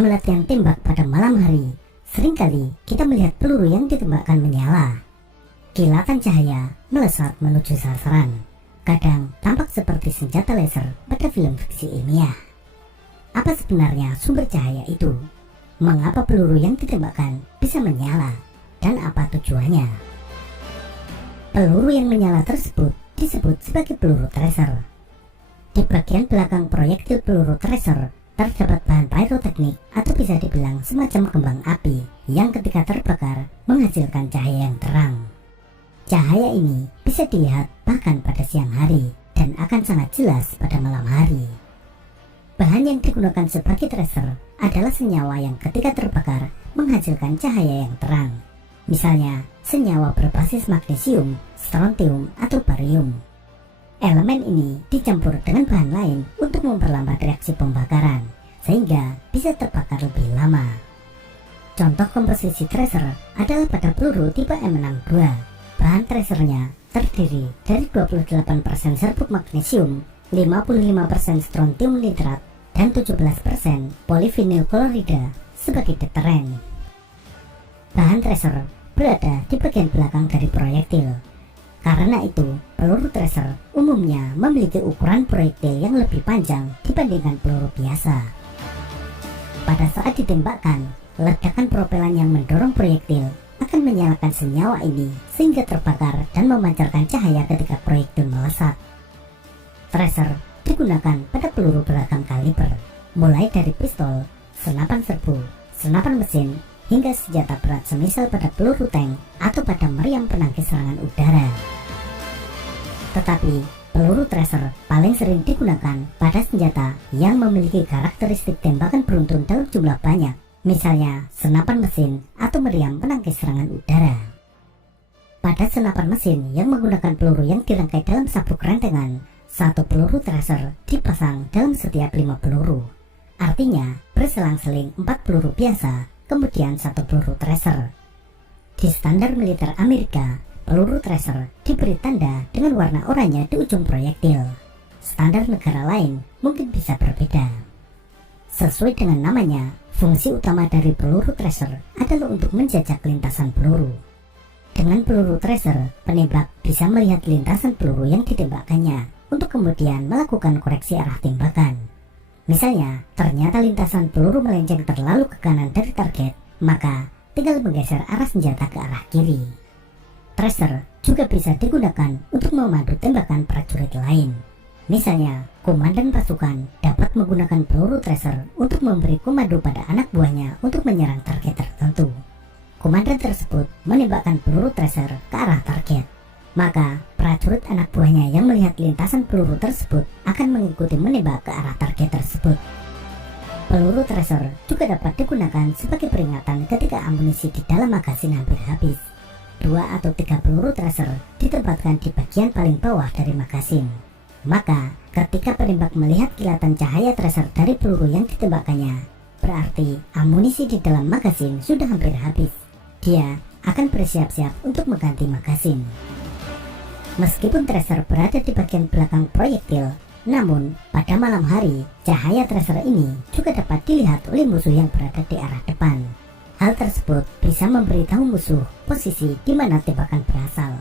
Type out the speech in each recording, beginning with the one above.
Dalam latihan tembak pada malam hari, seringkali kita melihat peluru yang ditembakkan menyala. Kilatan cahaya melesat menuju sasaran. Kadang tampak seperti senjata laser pada film fiksi ilmiah. Apa sebenarnya sumber cahaya itu? Mengapa peluru yang ditembakkan bisa menyala? Dan apa tujuannya? Peluru yang menyala tersebut disebut sebagai peluru tracer. Di bagian belakang proyektil peluru tracer terdapat bahan pyroteknik atau bisa dibilang semacam kembang api yang ketika terbakar menghasilkan cahaya yang terang. Cahaya ini bisa dilihat bahkan pada siang hari dan akan sangat jelas pada malam hari. Bahan yang digunakan sebagai tracer adalah senyawa yang ketika terbakar menghasilkan cahaya yang terang. Misalnya, senyawa berbasis magnesium, strontium, atau barium. Elemen ini dicampur dengan bahan lain untuk memperlambat reaksi pembakaran, sehingga bisa terbakar lebih lama. Contoh komposisi tracer adalah pada peluru tipe M62. Bahan tracernya terdiri dari 28% serbuk magnesium, 55% strontium nitrat, dan 17% polivinil klorida sebagai deteren. Bahan tracer berada di bagian belakang dari proyektil. Karena itu, peluru tracer umumnya memiliki ukuran proyektil yang lebih panjang dibandingkan peluru biasa. Pada saat ditembakkan, ledakan propelan yang mendorong proyektil akan menyalakan senyawa ini sehingga terbakar dan memancarkan cahaya ketika proyektil melesat. Tracer digunakan pada peluru beragam kaliber, mulai dari pistol, senapan serbu, senapan mesin, hingga senjata berat semisal pada peluru tank atau pada meriam penangkis serangan udara. Tetapi, peluru tracer paling sering digunakan pada senjata yang memiliki karakteristik tembakan beruntun dalam jumlah banyak, misalnya senapan mesin atau meriam penangkis serangan udara. Pada senapan mesin yang menggunakan peluru yang dirangkai dalam sabuk rentengan, satu peluru tracer dipasang dalam setiap 5 peluru. Artinya, berselang-seling 4 peluru biasa, kemudian 1 peluru tracer. Di standar militer Amerika, peluru tracer diberi tanda dengan warna oranye di ujung proyektil. Standar negara lain mungkin bisa berbeda. Sesuai dengan namanya, fungsi utama dari peluru tracer adalah untuk menjajak lintasan peluru. Dengan peluru tracer, penembak bisa melihat lintasan peluru yang ditembakkannya untuk kemudian melakukan koreksi arah tembakan. Misalnya, ternyata lintasan peluru melenceng terlalu ke kanan dari target, maka tinggal menggeser arah senjata ke arah kiri. Tracer juga bisa digunakan untuk memandu tembakan prajurit lain. Misalnya, komandan pasukan dapat menggunakan peluru tracer untuk memberi komando pada anak buahnya untuk menyerang target tertentu. Komandan tersebut menembakkan peluru tracer ke arah target. Maka, prajurit anak buahnya yang melihat lintasan peluru tersebut akan mengikuti menembak ke arah target tersebut. Peluru tracer juga dapat digunakan sebagai peringatan ketika amunisi di dalam magasin hampir habis. 2 atau 3 peluru tracer ditempatkan di bagian paling bawah dari magasin. Maka, ketika penembak melihat kilatan cahaya tracer dari peluru yang ditembakkannya, berarti amunisi di dalam magasin sudah hampir habis. Dia akan bersiap-siap untuk mengganti magasin. Meskipun tracer berada di bagian belakang proyektil, namun pada malam hari, cahaya tracer ini juga dapat dilihat oleh musuh yang berada di arah depan. Hal tersebut bisa memberitahu musuh posisi di mana tembakan berasal.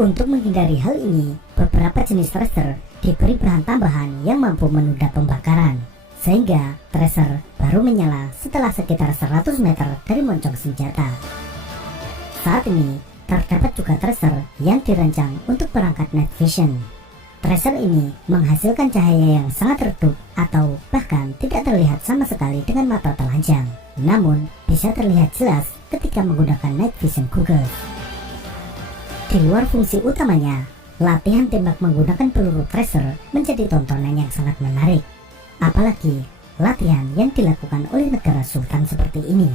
Untuk menghindari hal ini, beberapa jenis tracer diberi bahan tambahan yang mampu menunda pembakaran, sehingga tracer baru menyala setelah sekitar 100 meter dari moncong senjata. Saat ini, terdapat juga tracer yang dirancang untuk perangkat night vision. Tracer ini menghasilkan cahaya yang sangat redup atau bahkan tidak terlihat sama sekali dengan mata telanjang, namun bisa terlihat jelas ketika menggunakan night vision goggles. Di luar fungsi utamanya, latihan tembak menggunakan peluru tracer menjadi tontonan yang sangat menarik, apalagi latihan yang dilakukan oleh negara sultan seperti ini.